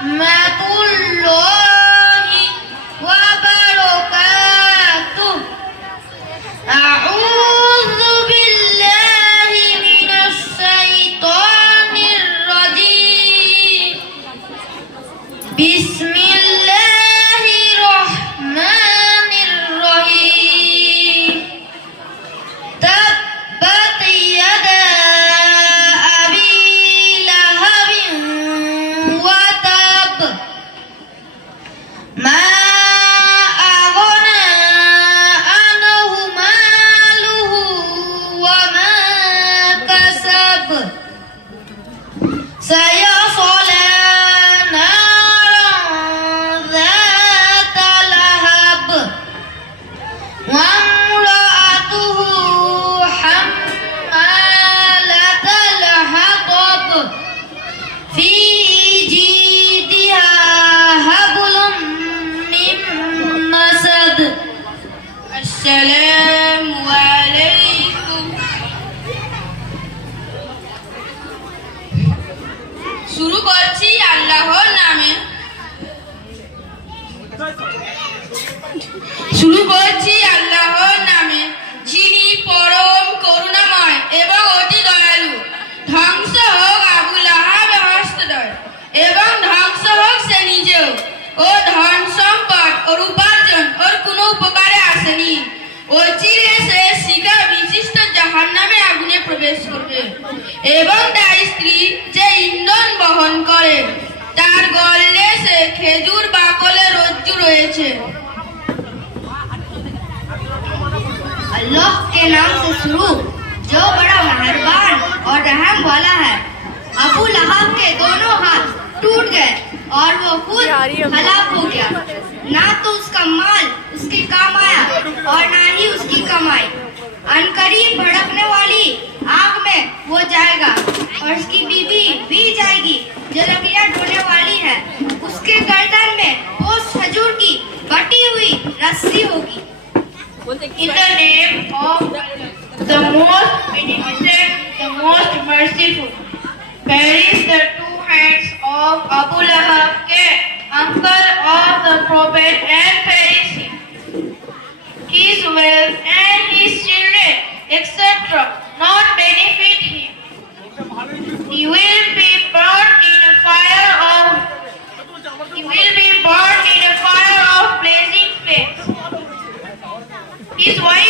rahmatullahi wa barakatuh. A'udzu billahi minasy syaithanir rajim. Bismillahirrahmanirrahim. Tabbat yada abi lahabin wa tab. Ma aghna anhu maluhu wa ma kasab. Sayasla naran dhata lahab. Wa imra'atuhu hammalatal hatab. Fi jidha hablum min masad. Assalamu alaikum. শুরু করছি আল্লাহর নামে। যিনি পরম করুণাময় এবং অতি দয়ালু। ধ্বংস হোক আবু লাহাবের হস্তদ্বয় এবং ধ্বংস হোক সে নিজেও। ও ধন সম্পদ ওর উপার্জন ওর কোনো উপকারে আসেনি। অচিরে সে শিখা বিশিষ্ট জাহান্নামে আগুনে প্রবেশ করবে। এবং তার স্ত্রী যে ইন্ধন বহন করে, তার গলে সে খেজুর বাকলের রজ্জু রয়েছে। अल्लाह के नाम से शुरू जो बड़ा मेहरबान और रहम वाला है। अबू लहाब के दोनों हाथ टूट गए और वो खुद हलाक हो गया। ना तो उसका माल उसके काम आया और ना ही उसकी कमाई। अनकरीब भड़कने वाली आग में वो जाएगा और उसकी बीवी भी जाएगी जो लकड़ियां ढोने वाली है। उसके गर्दन में वो खजूर की बटी हुई रस्सी होगी। In the name of the most beneficent, the most merciful. Perish the two hands of Abu Lahab, uncle of the Prophet, and perish him, his wealth and his children, etc. Not benefit him. He will be burned in a fire of blazing flames. His wife